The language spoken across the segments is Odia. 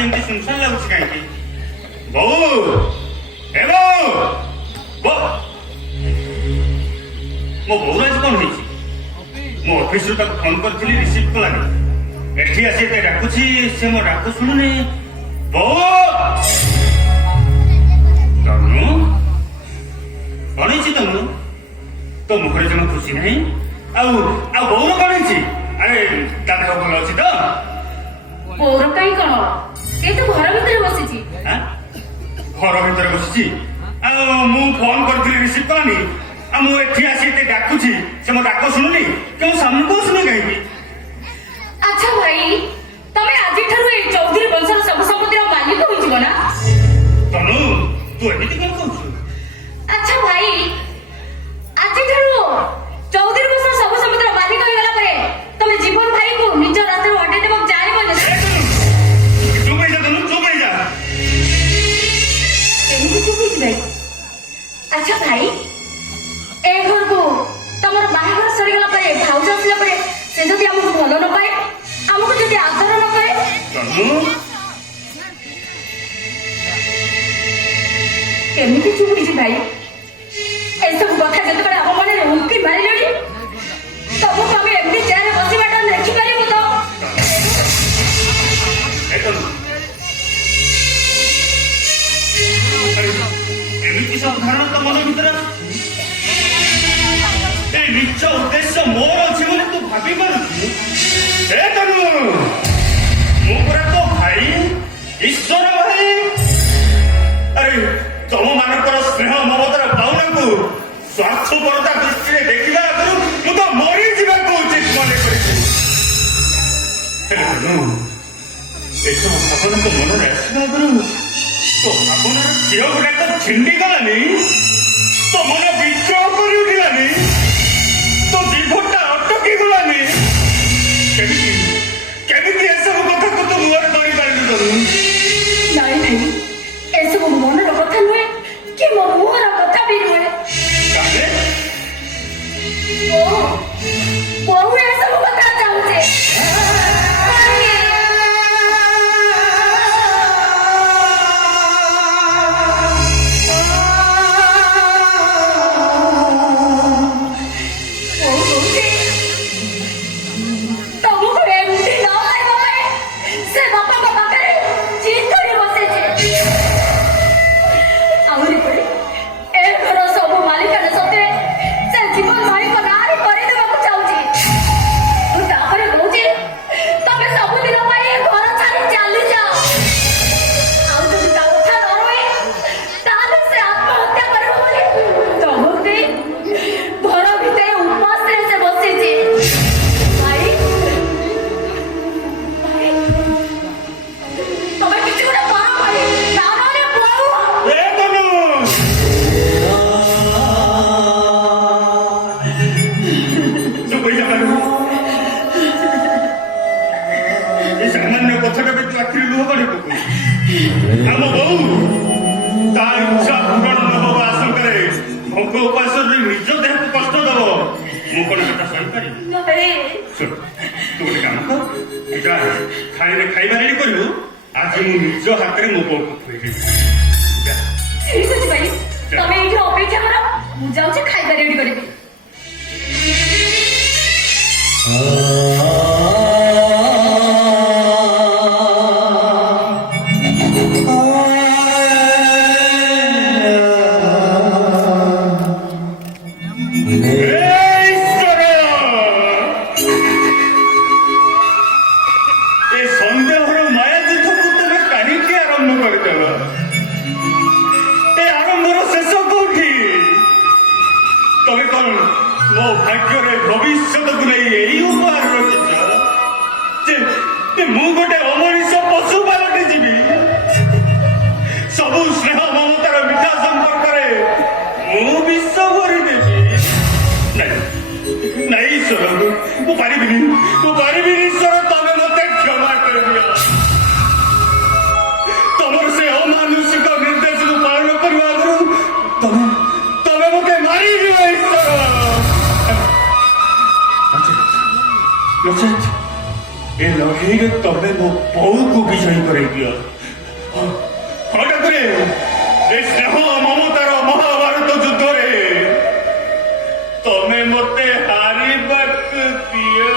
एमती सुनसान लगुच कहीं बहु ए बहु मो बहु आज कौन होती मो ऑफिस फोन करी रिसीव कलानी एठी आसी डाकुची से मो डाक शुणुनी बहु तनु कौन तनु तो मुखरे जमा खुशी नहीं बहुर कौन अरे दादा भल अच्छी तो ମୋର କାଇଁ କଣ ସେ ତ ଘର ଭିତରେ ବସିଛି घर भितर बसी मु फोन करी रिसीव करनी मु एठी आसी डाकुची से मो डाक शुणुनी क्यों सामने को शुणी कहीं ଆଚ୍ଛା ଭାଇ ତମେ ଆଜିଠାରୁ ଏଇ ଚୌଧୁରୀ ବଂଶର ସବୁ ସମ୍ପତ୍ତିର ମାଲିକ ହୋଇଯିବ ନା ତନୁ ତୁ ଏମିତି କେମିତି କହୁଛୁ ଆଚ୍ଛା ଭାଇ ଆଜିଠାରୁ ଚୌଧୁରୀ ବଂଶର ସବୁ ସମ୍ପତ୍ତିର ମାଲିକ ହୋଇଗଲା ପରେ ତମେ ଜୀବନ ଭାଇକୁ ନିଜ ରାସ୍ତାରୁ ହଟେଇ ଦେବାକୁ ଚାହିଁବ ନା ଚୁପ୍ ହେଇଯା ତନୁ ଚୁପ୍ ହେଇଯା କେମିତି ଚୁପ୍ ହେଇଛି ଭାଇ ଆଚ୍ଛା ଭାଇ ଏ ଘରକୁ ତମର ବାହାଘର ସରିଗଲା ପରେ ଭାଉଜ ଆସିଲା ପରେ ସେ ଯଦି ଆମକୁ ଭଲ ନ ପାଏ ଆମକୁ ଯଦି ଆଦର ନ କରେ କେମିତି ଚୁପ୍ ହେଇଛି ଭାଇ ଏସବୁ କଥା ଯେତେବେଳେ ଆମ ମନରେ ଉଙ୍କି ମାରିଲେଣି ତମକୁ ଆମେ ଏମିତି ଚେୟାରରେ ବସିବାଟା ଦେଖିପାରିବୁ ତ ଏମିତି ସବୁ ଧାରଣା ତ ମନ ଭିତରେ ଏ ନିଜ ଉଦ୍ଦେଶ୍ୟ ମୋର ଅଛି ବୋଲି ତୁ ଭାବି ପାରୁଛୁ ଏ ତନୁ ମୁଁ ପୁରା ତୋ ଭାଇ ଈଶ୍ୱର ଭାଇ ଆରେ ତମ ମାନଙ୍କର ସ୍ନେହ ମମତାର ପାଉନାକୁ ସ୍ୱାର୍ଥପରତା ଦୃଷ୍ଟିରେ ଦେଖିବା ଆଗରୁ ମୁଁ ତ ମରିଯିବାକୁ ଉଚିତ ମନେ କରିଛି ଏସବୁ ଭାବନା ତ ମନରେ ଆସିବା ଆଗରୁ तो भावनार झील गुड़ाक छिंडी गलानी तो मन विद्रोह कर उठिलानी तो जीवनटा अटकी गलानी केमिति एसबू कथा को तो मुहर धरी पारिलु तनु नाई भाई एसबू मनर कथा नुहे कि मो मुहर कथा भी नुहे काहे ओ बहु एसबू कथा चाहुचे ଆମ ବୋଉ ତା ଇଚ୍ଛା ପୂରଣ ନ ହେବା ଆଶଙ୍କାରେ ଭୋକ ଉପାସରେ ନିଜ ଦେହକୁ କଷ୍ଟ ଦବ ମୁଁ କଣ ସେଟା ସହିପାରିବି ଶୁଣ ତୁ ଗୋଟେ କାମ କର ଏଇଟା ଥାଳିରେ ଖାଇବା ରେଡି କରିବୁ ଆଜି ମୁଁ ନିଜ ହାତରେ ମୋ ବୋଉକୁ ଖୁଆଇଦେବି ଠିକ ଅଛି ଭାଇ ତମେ ଏଇଠି ଅପେକ୍ଷା କର ମୁଁ ଯାଉଛି ଖାଇବା ରେଡି କରିବି ମୋ ଭାଗ୍ୟରେ ଭବିଷ୍ୟତକୁ ନେଇ ଏଇ ଉପହାର ରଖିଛ ଯେ ମୁଁ ଗୋଟେ ଅମଣିଷ ପଶୁ ପାଲଟି ଯିବି ସବୁ ସ୍ନେହ ମମତାର ମିଠା ସମ୍ପର୍କରେ ମୁଁ ବିଷ ଭରିଦେବି ନାଇଁ ଈଶ୍ୱର ମୁଁ ପାରିବିନି ଈଶ୍ୱର ତମେ ମତେ କ୍ଷମା କରିଦିଅ ତମର ସେ ଅମାନୁଷିକ ନିର୍ଦ୍ଦେଶକୁ ପାଳନ କରିବା ଆଗରୁ ତମେ ମତେ ମାରିଦିଅ ଈଶ୍ୱର ए लड़ाई में तमें मो बहु को विजयी कर दिया ହଠାତରେ ଏ ସ୍ନେହ ମମତାର ମହାଭାରତ ଯୁଦ୍ଧରେ ତମେ ମତେ ହାରିବାକୁ ଦିଅ।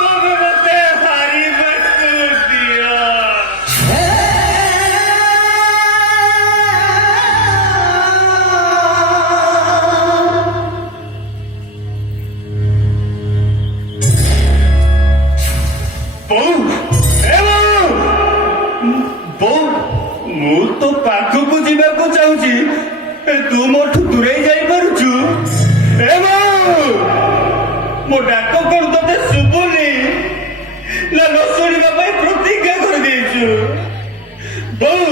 ତମେ ମତେ ହାରିବାକୁ ଦିଅ। ବୋଉ ବୋଉ ମୁଁ ତ ପାଖକୁ ଯିବାକୁ ଚାହୁଁଛି ତୁ ମୋଠୁ ଦୂରେଇ ଯାଇପାରୁଛୁ। ଏ ବୋଉ ମୋ ଡାକ କଣ ତତେ ଶୁଭୁନି ନା ନ ଶୁଣିବା ପାଇଁ ପ୍ରତିଜ୍ଞା କରିଦେଇଛୁ। ବୋଉ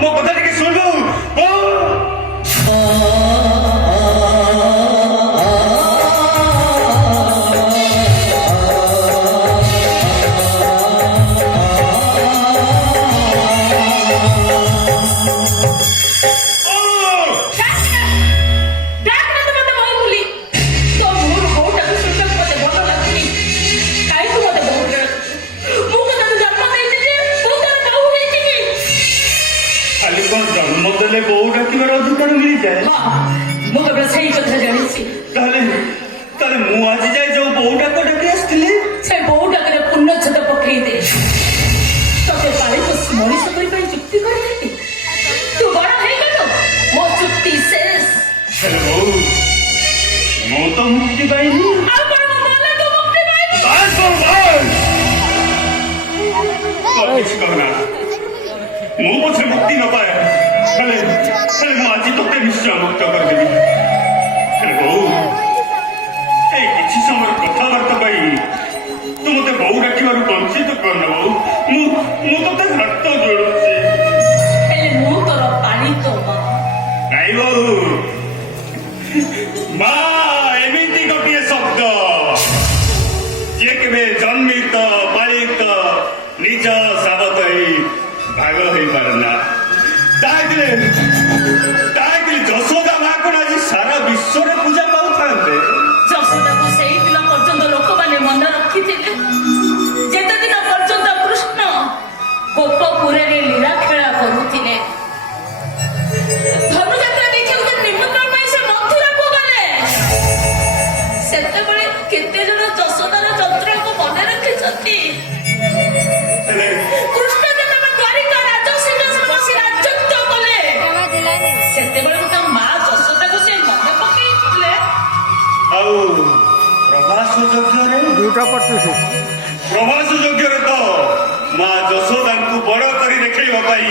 ମୋ କଥା ଟିକେ ଶୁଣୁ ବୋଉ। ଜନ୍ମ ଦେଲେ ବୋଉ ଡାକିବାର ଅଧିକାର ମିଳିଯାଏ। ମୁଁ କେବଳ ସେଇ କଥା ଜାଣିଛି। ତାହେଲେ ମୁଁ ଆଜି ଯାଏ ଯୋଉ ବୋଉ ଡାକ ଡାକି ଆସିଥିଲି ସେ ବୋଉ ଡାକରେ ପୂର୍ଣ୍ଣଚ୍ଛେଦ ପକେଇ ଦେ। ତତେ ପାଳି ପୋଷି ମଣିଷ କରିପାଇଁ ଚୁକ୍ତି କରିଦେବି। ତୁ ବଡ ହେଇଗଲୁ, ମୋ ଚୁକ୍ତି ଶେଷ। ହେଲେ ବୋଉ ମୁଁ ତ ମୁକ୍ତି ପାଇନି। ଆଉ କଣ ମୋ ମନ ତୁ ମୁକ୍ତି ପାଇବୁ? କିଛି କହନା। ମୁଁ ପଛେ ମୁକ୍ତି ନ ପାଏ ହେଲେ ମୁଁ ଆଜି ତତେ ନିଶ୍ଚୟ ମୁକ୍ତ କରିଦେବି। ହେଲେ ବୋଉ ଏଇ କିଛି ସମୟର କଥାବାର୍ତ୍ତା ପାଇଁ ତୁ ମତେ ବୋଉ ଡାକିବାରୁ ବଞ୍ଚିତ କରନା ବୋଉ। ମୁଁ ତତେ ହାତ ଯୋଡୁଛି। ହେଲେ ମୁଁ ତୋର ପାଳିତ ମା। ନାଇଁ ବୋଉ, ମା ଏମିତି ଗୋଟିଏ ଶବ୍ଦ ଯିଏ କେବେ ଜନ୍ମିତ ପାଳିତ ନିଜ ସାବତ ହେଇ ଭାଗ ହେଇପାରେ ନା। ତାହେଲେ ଯଶୋଦା ମା କଣ ଆଜି ସାରା ବିଶ୍ୱରେ ପୂଜା ପାଉଥାନ୍ତେ? ଯଶୋଦାକୁ ସେଇ ଦିନ ପର୍ଯ୍ୟନ୍ତ ଲୋକମାନେ ମନେ ରଖିଥିଲେ ଯେତେ ଦିନ ପର୍ଯ୍ୟନ୍ତ କୃଷ୍ଣ ଗୋପପୁରରେ ଲୀଳା ଖେଳା କରୁଥିଲେ। ଧନୁଯାତ୍ରା ଦେଖିବାକୁ ନିମନ୍ତ୍ରଣ ପାଇଁ ସେ ମଥୁରାକୁ ଗଲେ। ସେତେବେଳେ କେତେ ଜଣ ଯଶୋଦାର ଯନ୍ତ୍ରକୁ ମନେ ରଖିଛନ୍ତି? କୃଷ୍ଣ ଯେତେବେଳେ ଦ୍ୱାରିକା ରାଜସିଂହାସନ ବସି ରାଜତ୍ୱ କଲେ ସେତେବେଳେ ତା ମା ଯଶୋଦାକୁ ସେ ମନେ ପକେଇଥିଲେ। ଆଉ ପ୍ରଭାସ ଯଜ୍ଞରେ ପ୍ରଭାସ ଯଜ୍ଞରେ ତ ମା ଯଶୋଦାଙ୍କୁ ବଡ କରି ଦେଖେଇବା ପାଇଁ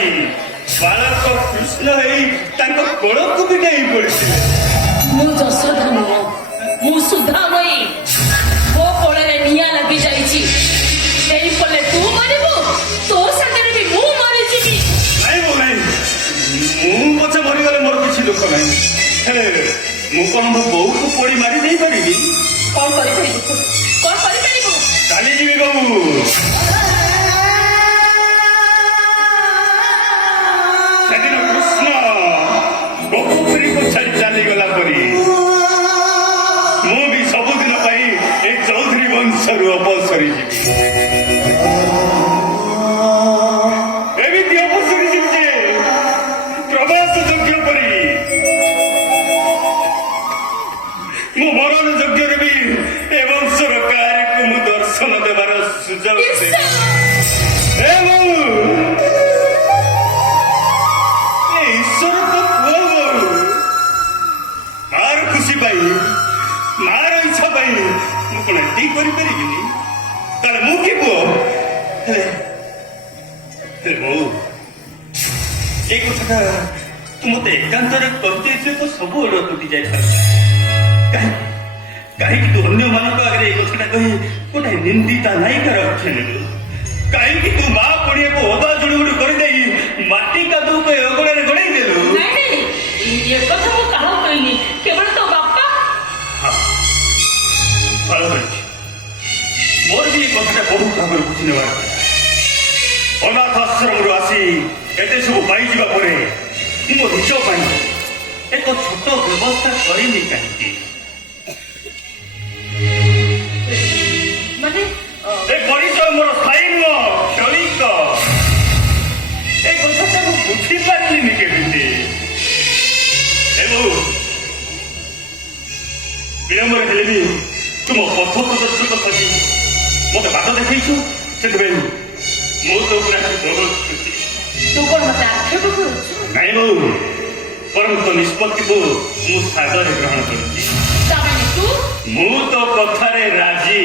ବାଳକ କୃଷ୍ଣ ହେଇ ତାଙ୍କ କୋଳକୁ ବି ନେଇ ପଡିଥିଲେ। ମୁଁ ଯଶୋଦା ନୁହଁ, ମୁଁ ସୁଧାମୟୀ। ମୋ କୋଳରେ ନିଆଁ ଲାଗି ଯାଇଛି। ସେଇ ଫଳେ ତୁ ମରିବୁ, ତୋ ସାଙ୍ଗରେ ବି ମୁଁ ମରିଯିବି। ନାଇଁ ମୁଁ ପଛେ ମରିଗଲେ ମୋର କିଛି ଦୁଃଖ ନାହିଁ। ହେଲେ ମୁଁ କଣ ମୋ ବୋଉକୁ ପୋଡ଼ି ମାରି ଦେଇପାରିବି? କଣ କରିପାରିବୁ? କଣ କରିପାରିବୁ? ଚାଲିଯିବି ବୋଉ। ସେଦିନ କୃଷ୍ଣ ଗୋପପୁରୀକୁ ଛାଡ଼ି ଚାଲିଗଲା ପରି ମୁଁ ବି ସବୁଦିନ ପାଇଁ ଏ ଚୌଧୁରୀ ବଂଶରୁ ଅପସରି ଯିବି। ଏମିତି ଅପସରି ଯିବି ଯେ ପ୍ରବାସ ଯୋଗ୍ୟ ପରି ମୁଁ ମରଣ ଯୋଗ୍ୟରେ ବି ଏ ବଂଶର କାହାରିକୁ ମୁଁ ଦର୍ଶନ ଦେବାର ସୁଯୋଗ ଦେବି। ଈଶ୍ୱର ତ ପୁଅ ବୋଉ ମାର ଖୁସି ପାଇଁ ମାର ଇଚ୍ଛା ପାଇଁ ମୁଁ କଣ ଏତିକି କରିପାରିବିନି? ତାହେଲେ ମୁଁ କି ପୁଅ? ହେଲେ ବୋଉ এই কথাটা ତୁ ମତେ ଏକାନ୍ତରେ କହିଦେଇଥିଲେ ତ ସବୁ ଅଡ ତୁଟି ଯାଇଥାନ୍ତା। କାହିଁକି ତୁ ଅନ୍ୟମାନଙ୍କ ଆଗରେ ଏଇ କଥାଟା କହି ଗୋଟେ ନିନ୍ଦିତା ନାୟିକାର ଅର୍ଥ ନେଲୁ? କାହିଁକି ତୁ ମା ପଡ଼ିଆକୁ ଅଦା ଜୁଡୁଗୁଡୁ କରିଦେଇ ମାଟି କାଦୁକୁ ଏ ଅଗଣାରେ ଗଣେଇ ଦେଲୁ? ଏ କଥା ମୁଁ କାହାକୁ କହିନି, କେବଳ ତୋ ବାପା। ଭଲ କରିଛି। ମୋର ବି ଏ କଥାଟା ବହୁତ ଭାବରେ ବୁଝି ନେବାର ଥିଲା। ଅନାଥ ଆଶ୍ରମରୁ ଆସି ଏତେ ସବୁ ପାଇଯିବା ପରେ ମୁଁ ମୋ ନିଜ ପାଇଁ ଏକ ଛୋଟ ବ୍ୟବସ୍ଥା କରିନି କାହିଁକି? ମାନେ ଏ ପରିଚୟ ମୋର ସ୍ଥାୟୀ ନୁହଁ, କ୍ଷଣିକ। ବିଳମ୍ବରେ ହେଲେ ବି ତୁମ ପଥ ପ୍ରଦର୍ଶକ ସଜି ମୋତେ ବାଟ ଦେଖେଇଛୁ ସେଥିପାଇଁ ମୁଁ ତ ପୁରା ବହୁତ ଖୁସି। ତୁ କଣ ମତେ ଆକ୍ଷେପ କରୁଛୁ? ନାଇଁ ବୋଉ, ବରଂ ତୋ ନିଷ୍ପତ୍ତିକୁ ମୁଁ ସାଦରେ ଗ୍ରହଣ କରୁଛି। ତାମାନେ ତୁ? ମୁଁ ତ କଥାରେ ରାଜି।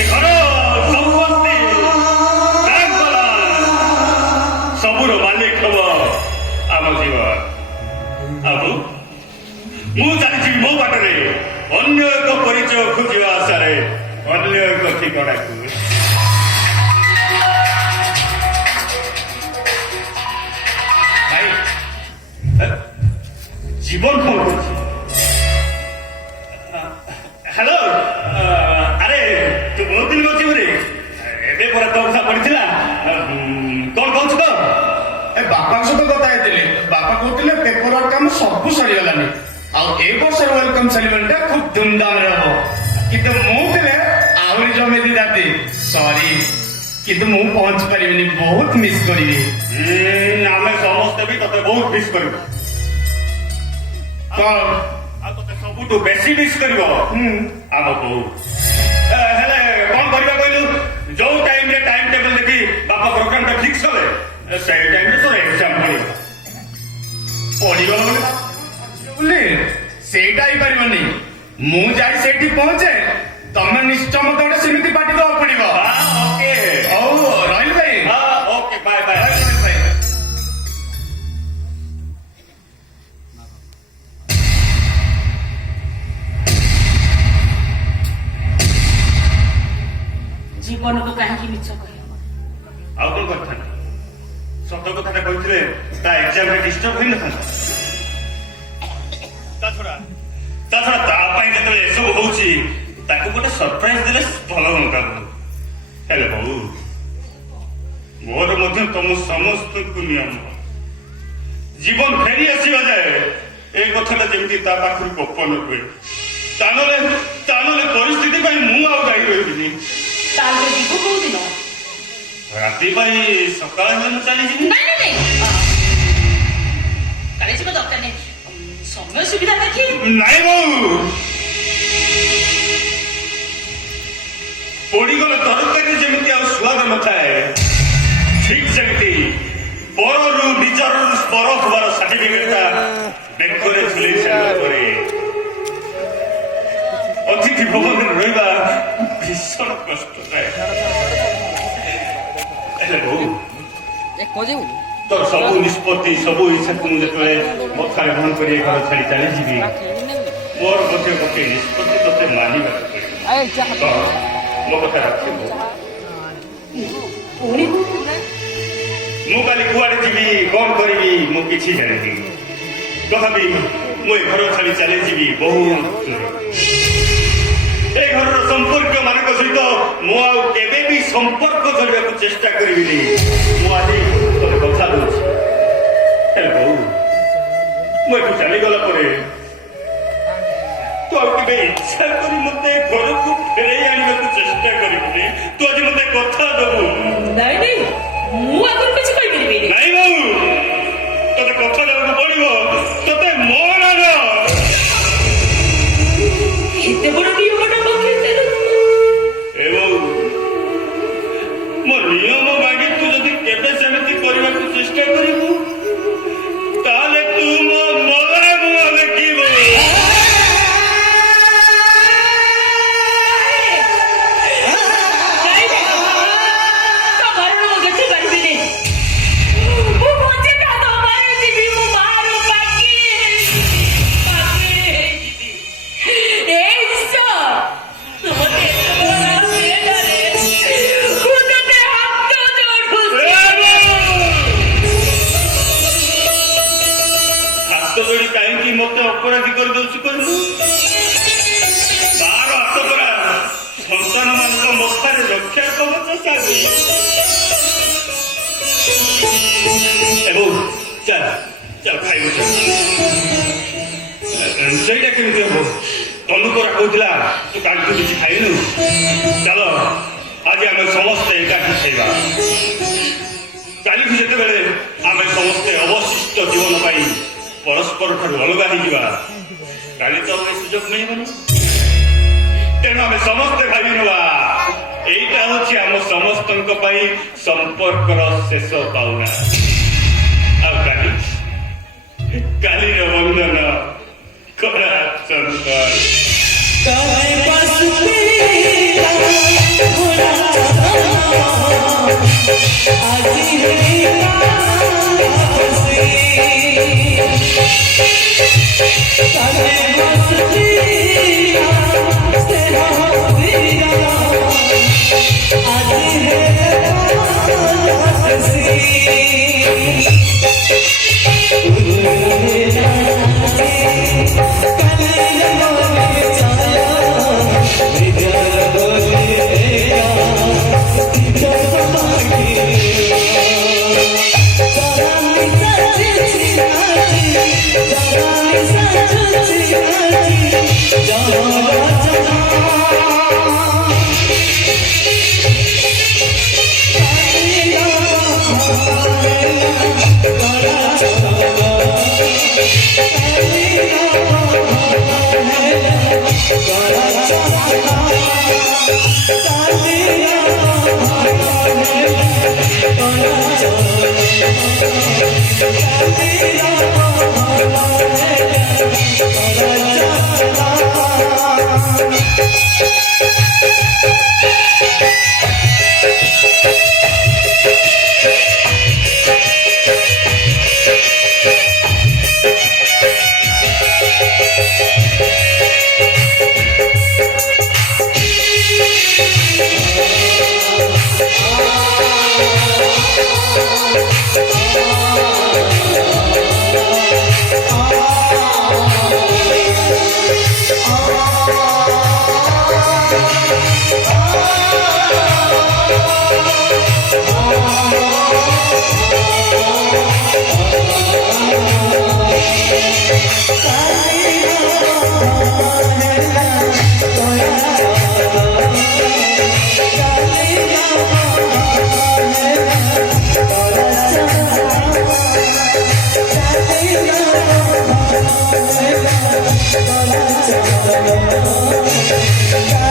ଏ ଘର ସମ୍ପତ୍ତି ତାଙ୍କର, ସବୁର ମାଲିକ ହବ ଆମ ଜୀବନ। ଆଉ ମୁଁ ଚାଲିଯିବି ମୋ ବାଟରେ ଅନ୍ୟ ଏକ ପରିଚୟ ଖୋଜିବା ଆଶାରେ ଅନ୍ୟ ଏକ ଠିକଣାକୁ। ଭାଇ, জীবন ফোন করছি। হ্যালো, আরে তু বহুত দিন বলছি বলে ଏବେ ପରା ତୋ କଥା ପଡିଥିଲା। କଣ କହୁଛୁ ତ? ଏ ବାପାଙ୍କ ସହିତ କଥା ହେଇଥିଲି। ବାପା କହୁଥିଲେ ପେପର ୱାର୍କ କାମ ସବୁ ସରିଗଲାଣି, ଆଉ ଏ ବର୍ଷର ୱେଲକମ ସେଲିବ୍ରେସନଟା ଖୁବ ଧୁମଧାମରେ ହବ। କିନ୍ତୁ ମୁଁ ଥିଲେ ଆହୁରି ଜମେଦି ଦାଦି। ସରି, କିନ୍ତୁ ମୁଁ ପହଞ୍ଚି ପାରିବିନି, ବହୁତ ମିସ୍ କରିବି। ଆମେ ସମସ୍ତେ ବି ତତେ ବହୁତ ମିସ୍ କରିବୁ। କଣ? ଆଉ ତତେ ସବୁଠୁ ବେଶୀ ମିସ୍ କରିବ ଆମ ବୋଉ। ହେଲେ କଣ କରିବା କହିଲୁ? ଯୋଉ ଟାଇମରେ ଟାଇମ ଟେବଲ ଦେଖି ବାପା ପ୍ରୋଗ୍ରାମଟା ଫିକ୍ସ କଲେ ସେଇ ଟାଇମରେ ତୋର ଏକ୍ସାମ ପଡିବ। ପଡିବ ବୋଲି ସେଇଟା ହେଇପାରିବନି। ମୁଁ ଯାଇ ସେଇଠି ପହଞ୍ଚେ, ତମେ ନିଶ୍ଚୟ ମତେ ଗୋଟେ ସେମିତି ପାଟି ଦବାକୁ ପଡିବ। ଓକେ, ହଉ ରହିଲି ଭାଇ। Okay, bye bye. ରହିଲି ଭାଇ। ଜୀବନକୁ କାହିଁକି ମିଛ କହିବ? ଆଉ କଣ କରିଥାନ୍ତି? ସତ କଥାଟା କହିଥିଲେ ତା ଏକ୍ସାମରେ ଡିଷ୍ଟର୍ବ ହୋଇନଥାନ୍ତା। ତା ଛଡା ତା ପାଇଁ ଯେତେବେଳେ ଏସବୁ ହଉଛି ତାକୁ ଗୋଟେ ସରପ୍ରାଇଜ ଦେଲେ ଭଲ ହୁଅନ୍ତା। ହେଲେ ବୋଉ, ମୋର ମଧ୍ୟ ତମ ସମସ୍ତଙ୍କୁ ନିୟମ, ଜୀବନ ଫେରି ଆସିବା ଯାଏ ଏ କଥାଟା ଯେମିତି ତା ପାଖରୁ ଗୋପନ ହୁଏ। ତା ନହେଲେ ପରିସ୍ଥିତି ପାଇଁ ମୁଁ ଆଉ ଦାୟୀ ରହିବିନି। ତାହେଲେ ଯିବୁ କୋଉଦିନ? ରାତି ପାଇଁ ସକାଳ ହେଲେ ମୁଁ ଚାଲିଯିବି। ନାଇଁ କାଲି ଯିବା ଦରକାର ନାହିଁ, ସମୟ ସୁବିଧା ଦେଖି। ନାଇଁ ବୋଉ, ପୋଡ଼ିଗଲେ ତରକାରୀ ଯେମିତି ଆଉ ସ୍ୱାଦ ନଥାଏ, ଠିକ ସେମିତି ପରରୁ ନିଜର ସ୍ପର ହବାର ସାର୍ଟିଫିକେଟଟା ବେକରେ ଝୁଲେଇ ସାରିଲା ପରେ ଅତିଥି ଭବନରେ ରହିବା ଭୀଷଣ କଷ୍ଟଦାୟକ। ହେଲେ ବୋଉ, ତୋର ସବୁ ନିଷ୍ପତ୍ତି, ସବୁ ଇଚ୍ଛାକୁ ମୁଁ ଯେତେବେଳେ ମଥାରେ ଗ୍ରହଣ କରି ଏ ଘର ଛାଡ଼ି ଚାଲିଯିବି, ମୋର ମଧ୍ୟ ଗୋଟେ ନିଷ୍ପତ୍ତି ତୋତେ ମାନିବାକୁ ପଡ଼ିବ। ମୋ କଥା ରଖିବ। ମୁଁ କାଲି କୁଆଡେ ଯିବି, କଣ କରିବି, ମୁଁ କିଛି ଜାଣିନି। ତଥାପି ମୁଁ ଏ ଘର ଛାଡ଼ି ଚାଲିଯିବି ବହୁତ ଦୂର। ଏ ଘରର ସମ୍ପର୍କ ମାନଙ୍କ ସହିତ ମୁଁ ଆଉ କେବେ ବି ସମ୍ପର୍କ କରିବାକୁ ଚେଷ୍ଟା କରିବିନି। ମୁଁ ଆଜି ତୋତେ କଥା ଦଉଛି। ହେଲେ ବୋଉ, ମୁଁ ଏଠୁ ଚାଲିଗଲା ପରେ ତୁ ଆଉ କେବେ ଇଚ୍ଛା କରି ମତେ ଘରକୁ ଫେରେଇ ଆଣିବାକୁ ଚେଷ୍ଟା କରିବୁନି। ତୁ ଆଜି ମତେ କଥା ଦବୁ। ନାଇଁ ମୁଁ ଆଗରୁ କିଛି କହିପାରିବିନି। ନାଇଁ ବୋଉ, ତତେ କଥା ଦେବାକୁ ପଡିବ। ତତେ ମୋର ଏତେ ବଡ ନିୟମଟା ପକେଇ ଏବଂ ମୋ ନିୟମ ମାଗି ତୁ ଯଦି କେବେ ସେମିତି କରିବାକୁ ଚେଷ୍ଟା କରିବୁ, ତାହେଲେ ତୁ ମୋ ମଲା ମୁହଁ ଦେଖିବୁ। କାହିଁକି ମତେ ଅପରାଧୀ କରିଦଉଛି କହିଲୁ? ତାର ହାତ ପରା ସନ୍ତାନ ମାନଙ୍କ ମଥାରେ ରକ୍ଷା କବଚ ସାଜି। ଏବଂ ଚାଲ ଖାଇବୁ। ସେଇଟା କେମିତି ହବ? ତନୁକରା କହୁଥିଲା ତୁ କାଲିଠୁ କିଛି ଖାଇନୁ। ଚାଲ ଆଜି ଆମେ ସମସ୍ତେ ଏକାଠି ଖାଇବା। କାଲିକୁ ଯେତେବେଳେ ଆମେ ସମସ୍ତେ ଅବଶିଷ୍ଟ ଜୀବନ ପାଇଁ ପରସ୍ପର ଠାରୁ ଅଲଗା ହେଇଯିବା କାଲି ତ ଆମେ ସୁଯୋଗ ମିଳିବନି। ତେଣୁ ଆମେ ସମସ୍ତେ ଭାବି ନେବା ଏଇଟା ହଉଛି ଆମ ସମସ୍ତଙ୍କ ପାଇଁ ସମ୍ପର୍କର ଶେଷ ପାଉନା। ଆଉ କାଲିର ବନ୍ଧନ କରା ଚନ୍ଦନ। काले पास मेरा घोड़ा आज मेरा हंसी काले पास मेरा से मेरा आज मेरा हंसी Thank you.